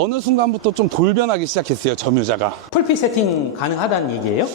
어느 순간부터 좀 돌변하기 시작했어요, 점유자가. 풀핏 세팅 가능하다는 얘기예요?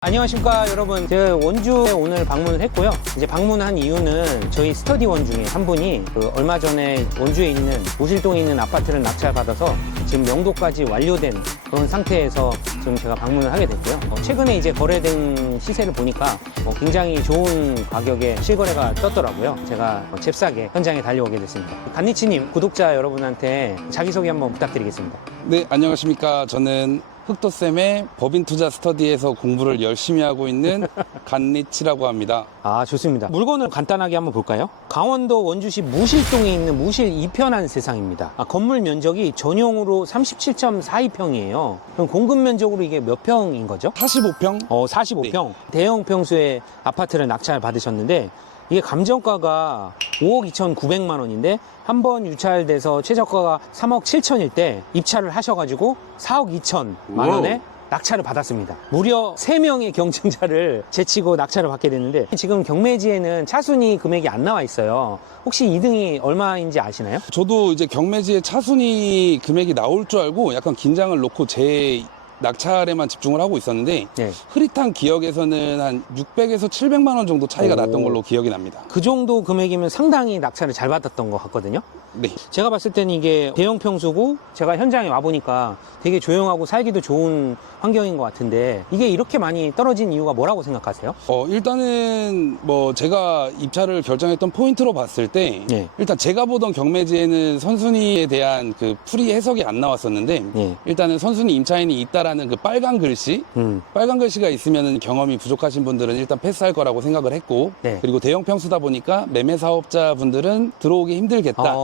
안녕하십니까 여러분, 제가 원주에 오늘 방문을 했고요. 이제 방문한 이유는 저희 스터디원 중에 한 분이 얼마 전에 원주에 있는 무실동에 있는 아파트를 낙찰받아서 지금 명도까지 완료된 그런 상태에서 지금 제가 방문을 하게 됐고요. 최근에 이제 거래된 시세를 보니까 굉장히 좋은 가격에 실거래가 떴더라고요. 제가 잽싸게 현장에 달려오게 됐습니다. 간니치님, 구독자 여러분한테 자기소개 한번 부탁드리겠습니다. 네, 안녕하십니까. 저는 흑도쌤의 법인투자 스터디에서 공부를 열심히 하고 있는 간니치라고 합니다. 아, 좋습니다. 물건을 간단하게 한번 볼까요? 강원도 원주시 무실동에 있는 무실 2편한 세상입니다. 건물 면적이 전용으로 37.42평이에요. 그럼 공급 면적으로 이게 몇 평인 거죠? 45평? 45평. 네. 대형 평수의 아파트를 낙찰 받으셨는데 이게 감정가가 5억 2,900만 원인데 한 번 유찰돼서 최저가가 3억 7천일 때 입찰을 하셔가지고 4억 2천만 원에 낙찰을 받았습니다. 무려 3명의 경쟁자를 제치고 낙찰을 받게 됐는데 지금 경매지에는 차순위 금액이 안 나와 있어요. 혹시 2등이 얼마인지 아시나요? 저도 이제 경매지에 차순위 금액이 나올 줄 알고 약간 긴장을 놓고 제 낙찰에만 집중을 하고 있었는데 네. 흐릿한 기억에서는 한 600에서 700만 원 정도 차이가 났던 걸로 기억이 납니다. 그 정도 금액이면 상당히 낙찰을 잘 받았던 것 같거든요. 네. 제가 봤을 때는 이게 대형 평수고 제가 현장에 와보니까 되게 조용하고 살기도 좋은 환경인 것 같은데 이게 이렇게 많이 떨어진 이유가 뭐라고 생각하세요? 일단은 뭐 제가 입찰을 결정했던 포인트로 봤을 때 네. 일단 제가 보던 경매지에는 선순위에 대한 그 풀이 해석이 안 나왔었는데 네. 일단은 선순위 임차인이 있다라는 그 빨간 글씨 빨간 글씨가 있으면 경험이 부족하신 분들은 일단 패스할 거라고 생각을 했고 네. 그리고 대형 평수다 보니까 매매 사업자분들은 들어오기 힘들겠다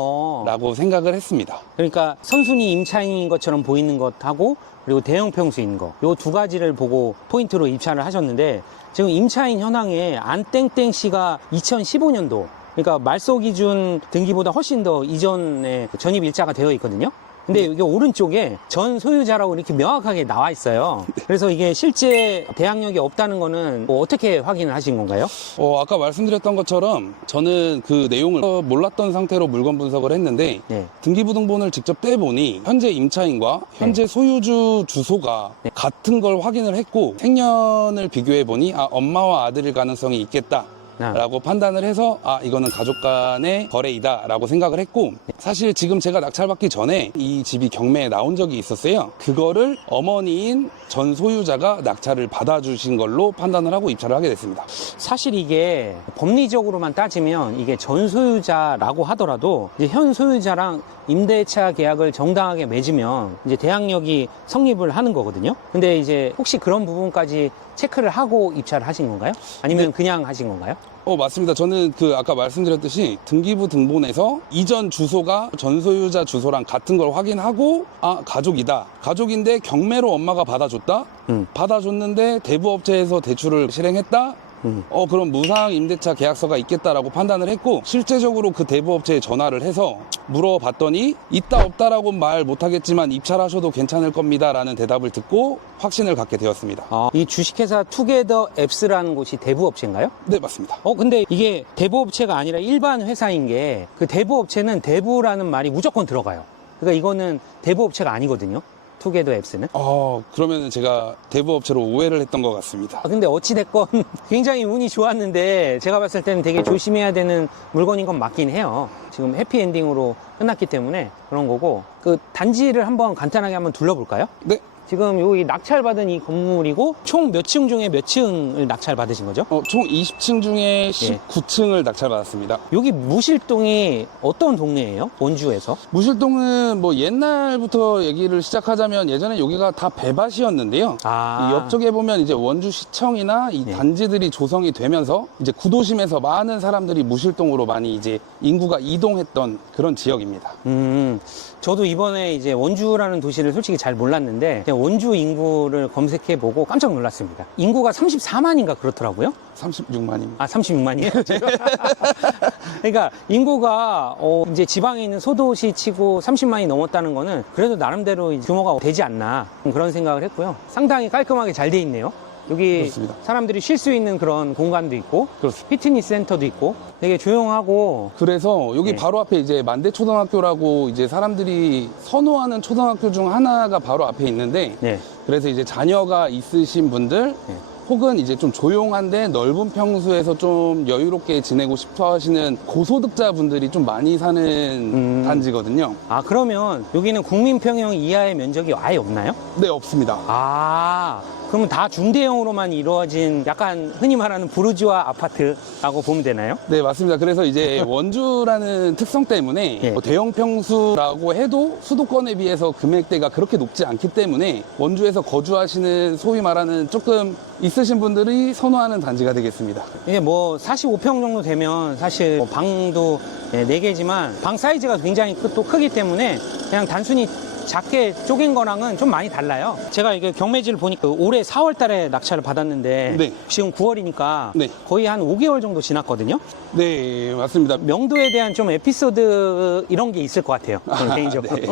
라고 생각을 했습니다. 그러니까 선순위 임차인인 것처럼 보이는 것하고 그리고 대형 평수인 거, 요 두 가지를 보고 포인트로 입찰을 하셨는데 지금 임차인 현황에 안땡땡 씨가 2015년도 그러니까 말소 기준 등기보다 훨씬 더 이전에 전입 일자가 되어 있거든요. 근데 이게 오른쪽에 전 소유자라고 이렇게 명확하게 나와 있어요. 그래서 이게 실제 대항력이 없다는 거는 뭐 어떻게 확인을 하신 건가요? 아까 말씀드렸던 것처럼 저는 그 내용을 몰랐던 상태로 물건 분석을 했는데 네. 등기부등본을 직접 떼보니 현재 임차인과 현재 소유주 주소가 같은 걸 확인을 했고 생년을 비교해보니 엄마와 아들일 가능성이 있겠다 라고 판단을 해서 이거는 가족 간의 거래이다 라고 생각을 했고 사실 지금 제가 낙찰받기 전에 이 집이 경매에 나온 적이 있었어요. 그거를 어머니인 전 소유자가 낙찰을 받아주신 걸로 판단을 하고 입찰을 하게 됐습니다. 사실 이게 법리적으로만 따지면 이게 전 소유자라고 하더라도 이제 현 소유자랑 임대차 계약을 정당하게 맺으면 이제 대항력이 성립을 하는 거거든요. 근데 이제 혹시 그런 부분까지 체크를 하고 입찰을 하신 건가요? 아니면 그냥 하신 건가요? 맞습니다. 저는 아까 말씀드렸듯이 등기부 등본에서 이전 주소가 전 소유자 주소랑 같은 걸 확인하고 가족이다. 가족인데 경매로 엄마가 받아줬다. 받아줬는데 대부업체에서 대출을 실행했다. 그럼 무상 임대차 계약서가 있겠다라고 판단을 했고 실제적으로 그 대부업체에 전화를 해서 물어봤더니 있다 없다라고 말 못하겠지만 입찰하셔도 괜찮을 겁니다 라는 대답을 듣고 확신을 갖게 되었습니다. 이 주식회사 투게더 앱스라는 곳이 대부업체인가요? 네, 맞습니다. 근데 이게 대부업체가 아니라 일반 회사인 게 그 대부업체는 대부라는 말이 무조건 들어가요. 그러니까 이거는 대부업체가 아니거든요. 투게더 앱스는. 그러면 제가 대부업체로 오해를 했던 것 같습니다. 근데 어찌됐건 굉장히 운이 좋았는데 제가 봤을 때는 되게 조심해야 되는 물건인 건 맞긴 해요. 지금 해피엔딩으로 끝났기 때문에 그런 거고 그 단지를 한번 간단하게 한번 둘러볼까요? 네. 지금 여기 낙찰받은 이 건물이고 총 몇 층 중에 몇 층을 낙찰받으신 거죠? 총 20층 중에 19층을 낙찰받았습니다. 여기 무실동이 어떤 동네예요? 원주에서? 무실동은 뭐 옛날부터 얘기를 시작하자면 예전에 여기가 다 배밭이었는데요. 이 옆쪽에 보면 이제 원주시청이나 이 단지들이 조성이 되면서 이제 구도심에서 많은 사람들이 무실동으로 많이 이제 인구가 이동했던 그런 지역입니다. 저도 이번에 이제 원주라는 도시를 솔직히 잘 몰랐는데 원주 인구를 검색해보고 깜짝 놀랐습니다. 인구가 34만인가 그렇더라고요. 36만입니다. 36만이에요? 그러니까 인구가 이제 지방에 있는 소도시 치고 30만이 넘었다는 거는 그래도 나름대로 규모가 되지 않나 그런 생각을 했고요. 상당히 깔끔하게 잘 돼 있네요. 여기 그렇습니다. 사람들이 쉴 수 있는 그런 공간도 있고 그렇습니다. 피트니스 센터도 있고 되게 조용하고 그래서 여기 네. 바로 앞에 이제 만대초등학교라고 이제 사람들이 선호하는 초등학교 중 하나가 바로 앞에 있는데 네. 그래서 이제 자녀가 있으신 분들 네. 혹은 이제 좀 조용한데 넓은 평수에서 좀 여유롭게 지내고 싶어 하시는 고소득자 분들이 좀 많이 사는 단지거든요. 아 그러면 여기는 국민평형 이하의 면적이 아예 없나요? 네, 없습니다. 아 그러면 다 중대형으로만 이루어진 약간 흔히 말하는 부르주아 아파트라고 보면 되나요? 네, 맞습니다. 그래서 이제 원주라는 특성 때문에 예. 뭐 대형 평수라고 해도 수도권에 비해서 금액대가 그렇게 높지 않기 때문에 원주에서 거주하시는 소위 말하는 조금 있으신 분들이 선호하는 단지가 되겠습니다. 이게 뭐 45평 정도 되면 사실 뭐 방도 4개지만 방 사이즈가 굉장히 또 크기 때문에 그냥 단순히 작게 쪼갠 거랑은 좀 많이 달라요. 제가 이게 경매지를 보니까 올해 4월 달에 낙찰을 받았는데 네. 지금 9월이니까 네. 거의 한 5개월 정도 지났거든요. 네, 맞습니다. 명도에 대한 좀 에피소드 이런 게 있을 것 같아요. 저는 개인적으로. 네.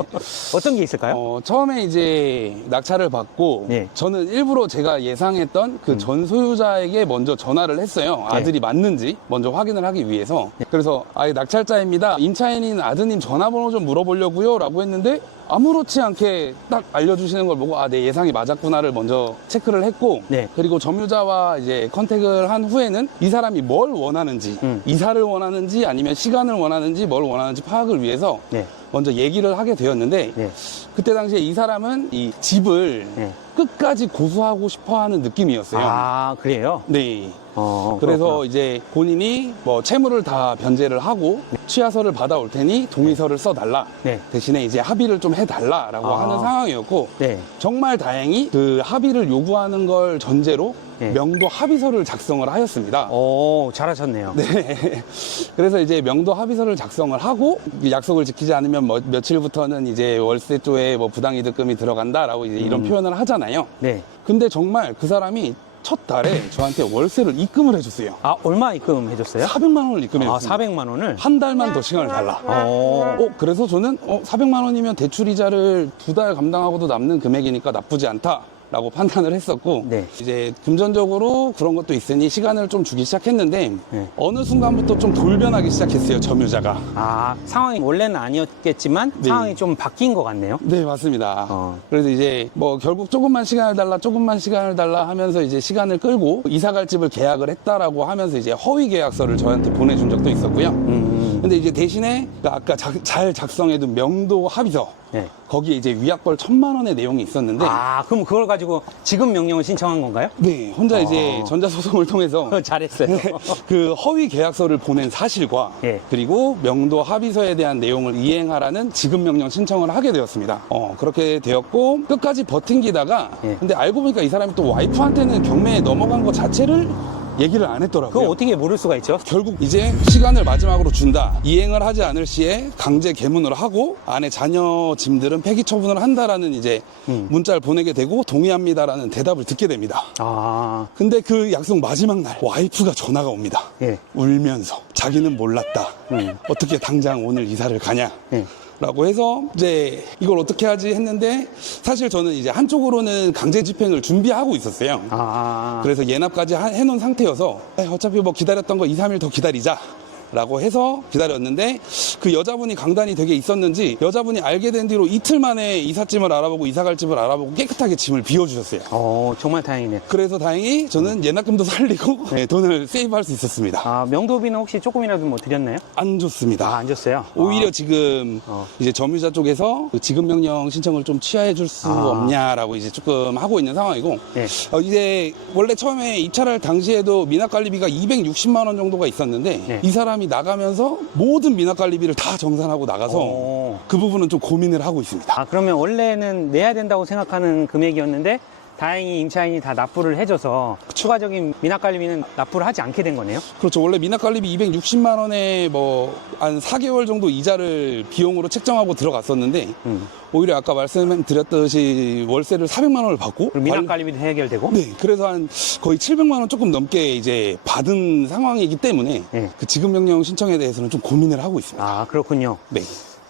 어떤 게 있을까요? 처음에 이제 낙찰을 받고 네. 저는 일부러 제가 예상했던 그 전 소유자에게 먼저 전화를 했어요. 아들이 맞는지 먼저 확인을 하기 위해서. 그래서 아예 낙찰자입니다. 임차인인 아드님 전화번호 좀 물어보려고요 라고 했는데 아무렇지 않게 딱 알려주시는 걸 보고 아, 내 예상이 맞았구나를 먼저 체크를 했고 네. 그리고 점유자와 이제 컨택을 한 후에는 이 사람이 뭘 원하는지 이사를 원하는지 아니면 시간을 원하는지 뭘 원하는지 파악을 위해서 네. 먼저 얘기를 하게 되었는데 네. 그때 당시에 이 사람은 이 집을 네. 끝까지 고수하고 싶어하는 느낌이었어요. 아, 그래요? 네. 그래서 그래서 이제 본인이 뭐 채무를 다 변제를 하고 취하서를 받아올 테니 동의서를 써달라. 네. 대신에 이제 합의를 좀 해달라라고 아. 하는 상황이었고 네. 정말 다행히 그 합의를 요구하는 걸 전제로 네. 명도 합의서를 작성을 하였습니다. 잘하셨네요. 네. 그래서 이제 명도 합의서를 작성을 하고 약속을 지키지 않으면 뭐 며칠부터는 이제 월세 쪽에 뭐 부당이득금이 들어간다라고 이제 이런 표현을 하잖아요. 네. 근데 정말 그 사람이 첫 달에 저한테 월세를 입금을 해줬어요. 아, 얼마 입금해줬어요? 400만 원을 입금해 아, 줬습니다. 400만 원을? 한 달만 더 시간을 달라. 그래서 저는 400만 원이면 대출 이자를 2달 감당하고도 남는 금액이니까 나쁘지 않다라고 판단을 했었고 네. 이제 금전적으로 그런 것도 있으니 시간을 좀 주기 시작했는데 네. 어느 순간부터 좀 돌변하기 시작했어요, 점유자가. 아, 상황이 원래는 아니었겠지만 네. 상황이 좀 바뀐 것 같네요. 네, 맞습니다. 어. 그래서 이제 뭐 결국 조금만 시간을 달라 하면서 이제 시간을 끌고 이사갈 집을 계약을 했다라고 하면서 이제 허위 계약서를 저한테 보내준 적도 있었고요. 근데 이제 대신에 아까 잘 작성해둔 명도 합의서 네. 거기에 이제 위약벌 1,000만 원의 내용이 있었는데 아, 그럼 그걸 가지고 지급 명령을 신청한 건가요? 네, 혼자 이제 전자소송을 통해서 잘했어요. 그 허위 계약서를 보낸 사실과 예. 그리고 명도 합의서에 대한 내용을 이행하라는 지급명령 신청을 하게 되었습니다. 그렇게 되었고 끝까지 버틴기다가 예. 근데 알고 보니까 이 사람이 또 와이프한테는 경매에 넘어간 것 자체를 얘기를 안 했더라고요. 그거 어떻게 모를 수가 있죠? 결국 이제 시간을 마지막으로 준다. 이행을 하지 않을 시에 강제 개문을 하고 안에 자녀 짐들은 폐기 처분을 한다라는 이제 문자를 보내게 되고 동의합니다라는 대답을 듣게 됩니다. 아, 근데 그 약속 마지막 날 와이프가 전화가 옵니다. 예. 울면서 자기는 몰랐다. 어떻게 당장 오늘 이사를 가냐. 예. 라고 해서 이제 이걸 어떻게 하지 했는데 사실 저는 이제 한쪽으로는 강제 집행을 준비하고 있었어요. 아, 그래서 예납까지 해놓은 상태여서 어차피 뭐 기다렸던 거 2, 3일 더 기다리자 라고 해서 기다렸는데 그 여자분이 강단이 되게 있었는지 여자분이 알게 된 뒤로 이틀 만에 이삿짐을 알아보고 이사갈 집을 알아보고 깨끗하게 짐을 비워주셨어요. 정말 다행이네. 그래서 다행히 저는 예납금도 살리고 네, 돈을 세이브할 수 있었습니다. 아, 명도비는 혹시 조금이라도 뭐 드렸나요? 안 좋습니다. 아, 안 줬어요? 오히려 지금 어. 이제 점유자 쪽에서 그 지급명령 신청을 좀 취하해 줄 수 아. 없냐라고 이제 조금 하고 있는 상황이고 네. 이제 원래 처음에 입찰할 당시에도 미납관리비가 260만 원 정도가 있었는데 네. 이 사람이 나가면서 모든 미납관리비를 다 정산하고 나가서 오. 그 부분은 좀 고민을 하고 있습니다. 아, 그러면 원래는 내야 된다고 생각하는 금액이었는데 다행히 임차인이 다 납부를 해줘서 추가적인 미납관리비는 납부를 하지 않게 된 거네요? 그렇죠. 원래 미납관리비 260만 원에 뭐 한 4개월 정도 이자를 비용으로 책정하고 들어갔었는데 오히려 아까 말씀드렸듯이 월세를 400만 원을 받고 그리고 미납관리비도 해결되고? 네, 그래서 한 거의 700만 원 조금 넘게 이제 받은 상황이기 때문에 네. 그 지급명령 신청에 대해서는 좀 고민을 하고 있습니다. 아, 그렇군요. 네.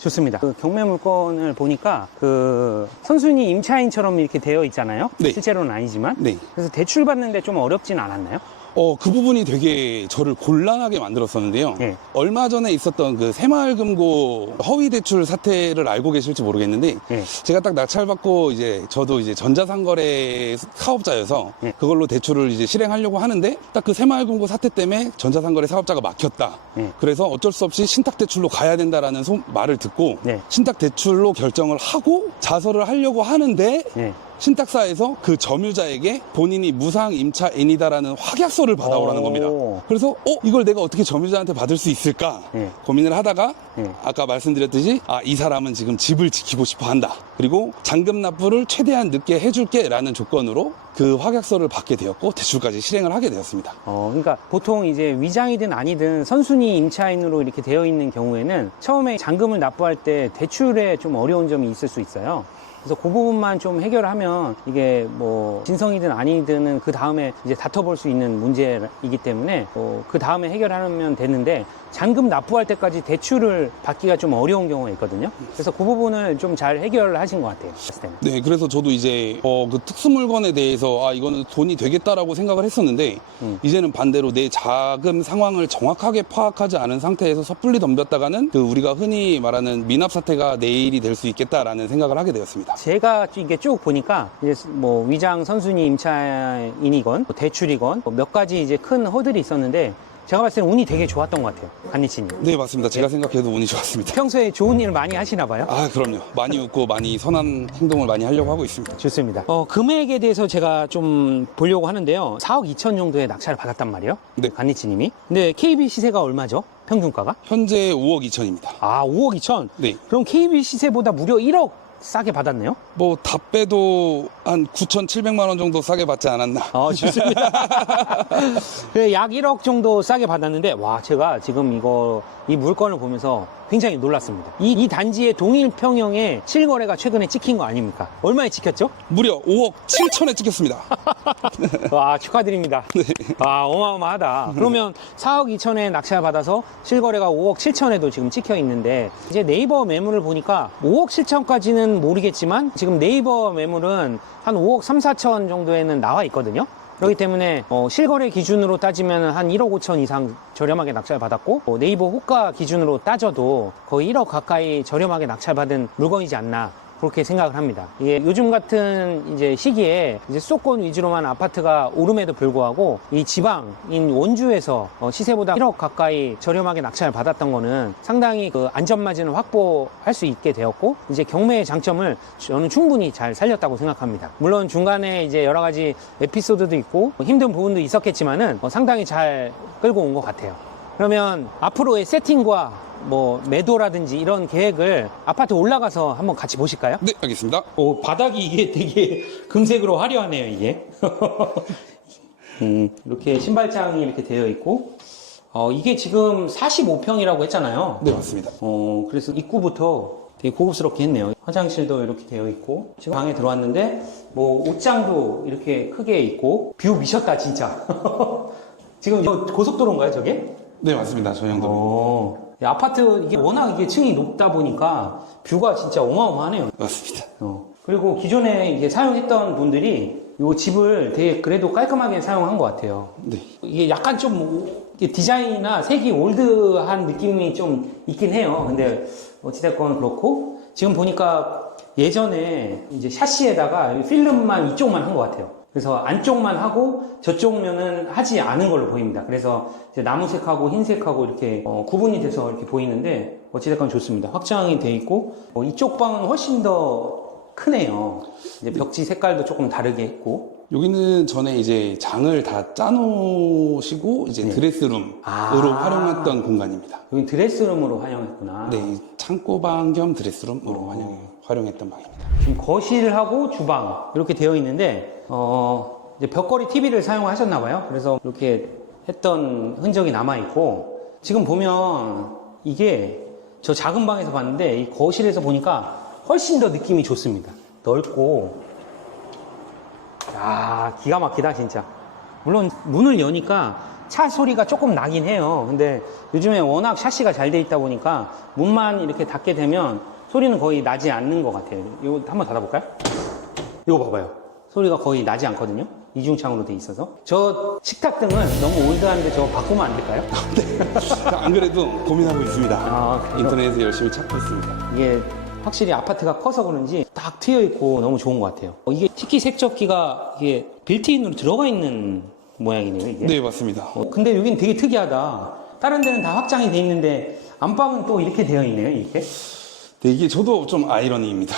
좋습니다. 그 경매 물건을 보니까 그 선순위 임차인처럼 이렇게 되어 있잖아요. 네. 실제로는 아니지만. 네. 그래서 대출 받는데 좀 어렵진 않았나요? 그 부분이 되게 저를 곤란하게 만들었었는데요. 네. 얼마 전에 있었던 그 새마을금고 허위 대출 사태를 알고 계실지 모르겠는데, 네. 제가 딱 낙찰받고 저도 이제 전자상거래 사업자여서 네. 그걸로 대출을 이제 실행하려고 하는데, 딱 그 새마을금고 사태 때문에 전자상거래 사업자가 막혔다. 네. 그래서 어쩔 수 없이 신탁대출로 가야 된다라는 말을 듣고, 네. 신탁대출로 결정을 하고 자설을 하려고 하는데, 네. 신탁사에서 그 점유자에게 본인이 무상 임차인이다라는 확약서를 받아오라는 겁니다. 그래서 이걸 내가 어떻게 점유자한테 받을 수 있을까 네. 고민을 하다가 네. 아까 말씀드렸듯이 이 사람은 지금 집을 지키고 싶어 한다. 그리고 잔금 납부를 최대한 늦게 해줄게 라는 조건으로 그 확약서를 받게 되었고 대출까지 실행을 하게 되었습니다. 그러니까 보통 이제 위장이든 아니든 선순위 임차인으로 이렇게 되어 있는 경우에는 처음에 잔금을 납부할 때 대출에 좀 어려운 점이 있을 수 있어요. 그래서 그 부분만 좀 해결하면 이게 뭐 진성이든 아니든은 그 다음에 이제 다퉈볼 수 있는 문제이기 때문에 그 다음에 해결하면 되는데 잔금 납부할 때까지 대출을 받기가 좀 어려운 경우가 있거든요. 그래서 그 부분을 좀 잘 해결하신 것 같아요. 네, 그래서 저도 이제 그 특수 물건에 대해서 이거는 돈이 되겠다라고 생각을 했었는데 이제는 반대로 내 자금 상황을 정확하게 파악하지 않은 상태에서 섣불리 덤볐다가는 그 우리가 흔히 말하는 미납 사태가 내일이 될 수 있겠다라는 생각을 하게 되었습니다. 제가 이게 쭉 보니까 이제 뭐 위장 선순위 임차인이건 뭐 대출이건 몇 가지 이제 큰 허들이 있었는데 제가 봤을 때는 운이 되게 좋았던 것 같아요. 간니치님. 네, 맞습니다. 제가 생각해도 운이 좋았습니다. 평소에 좋은 일을 많이 하시나 봐요? 그럼요. 많이 웃고 많이 선한 행동을 많이 하려고 하고 있습니다. 좋습니다. 금액에 대해서 제가 좀 보려고 하는데요. 4억 2천 정도의 낙찰을 받았단 말이에요. 네. 간니치님이. 근데 KB 시세가 얼마죠? 평균가가? 현재 5억 2천입니다. 5억 2천? 네. 그럼 KB 시세보다 무려 1억 싸게 받았네요? 뭐 다 빼도 한 9,700만 원 정도 싸게 받지 않았나. 좋습니다. 그래, 약 1억 정도 싸게 받았는데, 제가 지금 이 물건을 보면서 굉장히 놀랐습니다. 이 단지의 동일 평형의 실거래가 최근에 찍힌 거 아닙니까? 얼마에 찍혔죠? 무려 5억 7천에 찍혔습니다. 와, 축하드립니다. 어마어마하다. 그러면 4억 2천에 낙찰 받아서 실거래가 5억 7천에도 지금 찍혀 있는데, 이제 네이버 매물을 보니까 5억 7천까지는 모르겠지만, 지금 네이버 매물은 한 5억 3, 4천 정도에는 나와 있거든요. 그렇기 때문에 실거래 기준으로 따지면 한 1억 5천 이상 저렴하게 낙찰 받았고 네이버 호가 기준으로 따져도 거의 1억 가까이 저렴하게 낙찰받은 물건이지 않나 그렇게 생각을 합니다. 이게 요즘 같은 이제 시기에 이제 수도권 위주로만 아파트가 오름에도 불구하고 이 지방인 원주에서 시세보다 1억 가까이 저렴하게 낙찰을 받았던 거는 상당히 그 안전마진을 확보할 수 있게 되었고 이제 경매의 장점을 저는 충분히 잘 살렸다고 생각합니다. 물론 중간에 이제 여러 가지 에피소드도 있고 힘든 부분도 있었겠지만은 상당히 잘 끌고 온 것 같아요. 그러면 앞으로의 세팅과 뭐 매도라든지 이런 계획을 아파트 올라가서 한번 같이 보실까요? 네, 알겠습니다. 바닥이 이게 되게 금색으로 화려하네요, 이게. 이렇게 신발장이 이렇게 되어 있고, 이게 지금 45평이라고 했잖아요. 네, 맞습니다. 그래서 입구부터 되게 고급스럽게 했네요. 화장실도 이렇게 되어 있고, 지금 방에 들어왔는데, 뭐 옷장도 이렇게 크게 있고, 뷰 미쳤다, 진짜. 지금 이거 고속도로인가요, 저게? 네, 맞습니다. 저 정도. 아파트 이게 워낙 이게 층이 높다 보니까 뷰가 진짜 어마어마하네요. 맞습니다. 그리고 기존에 이게 사용했던 분들이 이 집을 되게 그래도 깔끔하게 사용한 것 같아요. 네. 이게 약간 좀 이게 디자인이나 색이 올드한 느낌이 좀 있긴 해요. 근데 어찌됐건 그렇고 지금 보니까 예전에 이제 샤시에다가 필름만 이쪽만 한 것 같아요. 그래서 안쪽만 하고 저쪽 면은 하지 않은 걸로 보입니다. 그래서 이제 나무색하고 흰색하고 이렇게 구분이 돼서 이렇게 보이는데 어찌됐건 좋습니다. 확장이 돼 있고 이쪽 방은 훨씬 더 크네요. 이제 벽지 색깔도 조금 다르게 했고 여기는 전에 이제 장을 다 짜놓으시고 이제 드레스룸으로 활용했던 공간입니다. 여기 드레스룸으로 활용했구나. 네, 창고방 겸 드레스룸으로 활용했던 방입니다. 지금 거실하고 주방 이렇게 되어 있는데 이제 벽걸이 TV를 사용하셨나 봐요. 그래서 이렇게 했던 흔적이 남아 있고 지금 보면 이게 저 작은 방에서 봤는데 이 거실에서 보니까 훨씬 더 느낌이 좋습니다. 넓고 기가 막히다 진짜. 물론 문을 여니까 차 소리가 조금 나긴 해요. 근데 요즘에 워낙 샤시가 잘 돼 있다 보니까 문만 이렇게 닫게 되면 소리는 거의 나지 않는 것 같아요. 이거 한번 닫아볼까요? 이거 봐봐요. 소리가 거의 나지 않거든요. 이중창으로 돼 있어서. 저 식탁등은 너무 올드한데 저거 바꾸면 안 될까요? 안 그래도 고민하고 있습니다. 아, 인터넷에서 열심히 찾고 있습니다. 이게 확실히 아파트가 커서 그런지 딱 트여 있고 너무 좋은 것 같아요. 이게 특히 색적기가 이게 빌트인으로 들어가 있는 모양이네요, 이게. 네, 맞습니다. 근데 여긴 되게 특이하다. 다른 데는 다 확장이 돼 있는데 안방은 또 이렇게 되어 있네요, 이렇게. 네, 이게 저도 좀 아이러니입니다.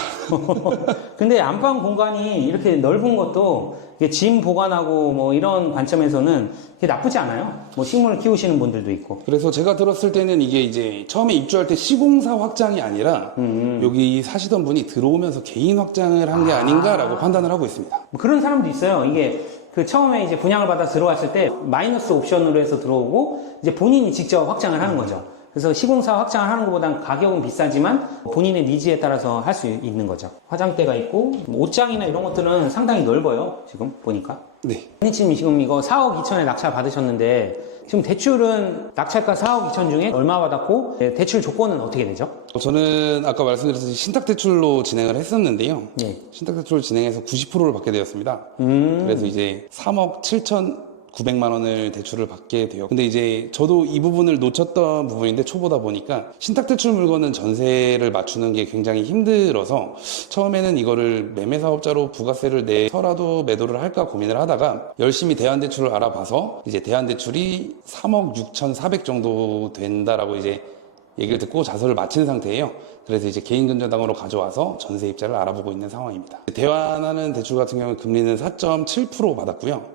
근데 안방 공간이 이렇게 넓은 것도 이게 짐 보관하고 뭐 이런 관점에서는 이게 나쁘지 않아요. 뭐 식물을 키우시는 분들도 있고. 그래서 제가 들었을 때는 이게 이제 처음에 입주할 때 시공사 확장이 아니라 여기 사시던 분이 들어오면서 개인 확장을 한 게 아닌가라고 판단을 하고 있습니다. 뭐 그런 사람도 있어요. 이게 그 처음에 이제 분양을 받아 들어왔을 때 마이너스 옵션으로 해서 들어오고 이제 본인이 직접 확장을 하는 거죠. 그래서 시공사 확장을 하는 것보다는 가격은 비싸지만 본인의 니즈에 따라서 할 수 있는 거죠. 화장대가 있고 뭐 옷장이나 이런 것들은 상당히 넓어요. 지금 보니까. 네. 현희님 지금 이거 4억 2천에 낙찰 받으셨는데 지금 대출은 낙찰가 4억 2천 중에 얼마 받았고 대출 조건은 어떻게 되죠? 저는 아까 말씀드렸듯이 신탁대출로 진행을 했었는데요. 네. 신탁대출을 진행해서 90%를 받게 되었습니다. 그래서 이제 3억 7,900만 원을 대출을 받게 돼요. 근데 이제 저도 이 부분을 놓쳤던 부분인데 초보다 보니까 신탁대출 물건은 전세를 맞추는 게 굉장히 힘들어서 처음에는 이거를 매매사업자로 부가세를 내서라도 매도를 할까 고민을 하다가 열심히 대한대출을 알아봐서 이제 대한대출이 3억 6,400 정도 된다라고 이제 얘기를 듣고 자서를 마친 상태예요. 그래서 이제 개인근저당으로 가져와서 전세 입자를 알아보고 있는 상황입니다. 대환하는 대출 같은 경우는 금리는 4.7% 받았고요.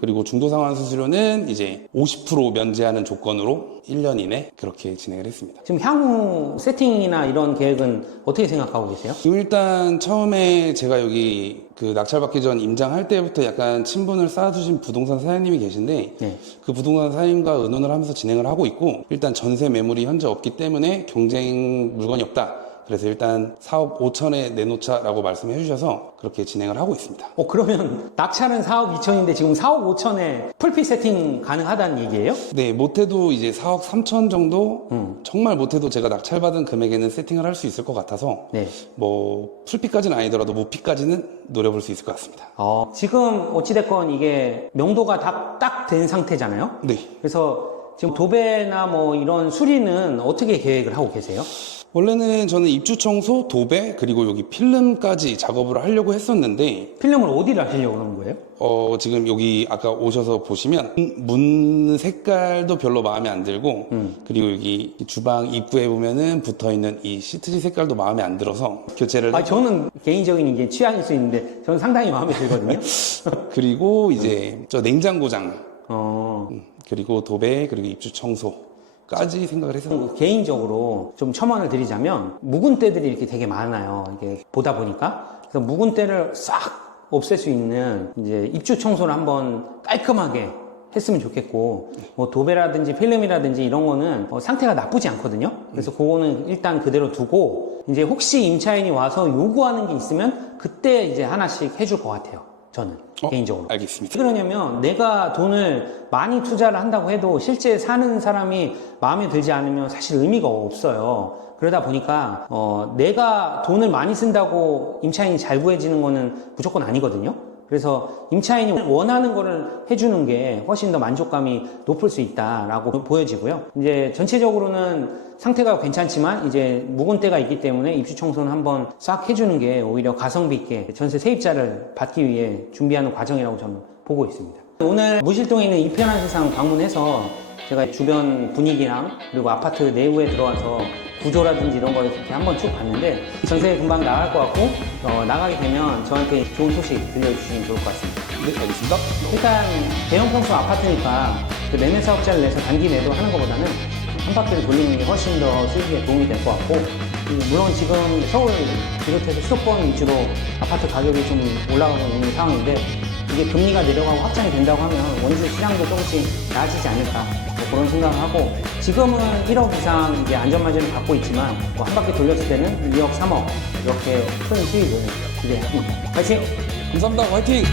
그리고 중도상환 수수료는 이제 50% 면제하는 조건으로 1년 이내 그렇게 진행을 했습니다. 지금 향후 세팅이나 이런 계획은 어떻게 생각하고 계세요? 지금 일단 처음에 제가 여기 그 낙찰받기 전 임장할 때부터 약간 친분을 쌓아두신 부동산 사장님이 계신데 네. 그 부동산 사장님과 의논을 하면서 진행을 하고 있고 일단 전세 매물이 현재 없기 때문에 경쟁 물건이 없다. 그래서 일단 4억 5천에 내놓자라고 말씀해 주셔서 그렇게 진행을 하고 있습니다. 그러면 낙찰은 4억 2천인데 지금 4억 5천에 풀핏 세팅 가능하다는 얘기예요? 네, 못해도 이제 4억 3천 정도 정말 못해도 제가 낙찰받은 금액에는 세팅을 할 수 있을 것 같아서 네. 뭐 풀핏까지는 아니더라도 무핏까지는 노려볼 수 있을 것 같습니다. 지금 어찌됐건 이게 명도가 다 딱 된 상태잖아요? 네. 그래서 지금 도배나 뭐 이런 수리는 어떻게 계획을 하고 계세요? 원래는 저는 입주 청소, 도배, 그리고 여기 필름까지 작업을 하려고 했었는데 필름을 어디를 하시려고 그러는 거예요? 지금 여기 아까 오셔서 보시면 문 색깔도 별로 마음에 안 들고 그리고 여기 주방 입구에 보면은 붙어있는 이 시트지 색깔도 마음에 안 들어서 교체를 저는 개인적인 이게 취향일 수 있는데 저는 상당히 마음에 들거든요. 그리고 이제 저 냉장고장 그리고 도배 그리고 입주 청소까지 생각을 해서 개인적으로 좀 첨언을 드리자면 묵은 때들이 이렇게 되게 많아요. 이게 보다 보니까 그래서 묵은 때를 싹 없앨 수 있는 이제 입주 청소를 한번 깔끔하게 했으면 좋겠고 뭐 도배라든지 필름이라든지 이런 거는 상태가 나쁘지 않거든요. 그래서 그거는 일단 그대로 두고 이제 혹시 임차인이 와서 요구하는 게 있으면 그때 이제 하나씩 해줄 것 같아요. 저는 개인적으로. 알겠습니다. 왜 그러냐면 내가 돈을 많이 투자를 한다고 해도 실제 사는 사람이 마음에 들지 않으면 사실 의미가 없어요. 그러다 보니까 내가 돈을 많이 쓴다고 임차인이 잘 구해지는 거는 무조건 아니거든요. 그래서 임차인이 원하는 거를 해주는 게 훨씬 더 만족감이 높을 수 있다라고 보여지고요. 이제 전체적으로는 상태가 괜찮지만 이제 묵은 때가 있기 때문에 입주 청소는 한번 싹 해주는 게 오히려 가성비 있게 전세 세입자를 받기 위해 준비하는 과정이라고 저는 보고 있습니다. 오늘 무실동에 있는 이 편한 세상 방문해서 제가 주변 분위기랑 그리고 아파트 내부에 들어와서 구조라든지 이런 걸 이렇게 한번 쭉 봤는데 전세 금방 나갈 것 같고 나가게 되면 저한테 좋은 소식 들려주시면 좋을 것 같습니다. 네, 알겠습니다. 일단 대형 평수 아파트니까 그 매매 사업자를 내서 단기 매도하는 것보다는 한 바퀴를 돌리는 게 훨씬 더 수익에 도움이 될 것 같고 물론 지금 서울 비롯해서 수도권 위주로 아파트 가격이 좀 올라가고 있는 상황인데 이게 금리가 내려가고 확장이 된다고 하면 원주 시장도 조금씩 나아지지 않을까 뭐 그런 생각을 하고 지금은 1억 이상 이제 안전마진을 받고 있지만 뭐 한 바퀴 돌렸을 때는 2억, 3억 이렇게 큰 수익을 기대합니다. 파이팅! 감사합니다. 화이팅!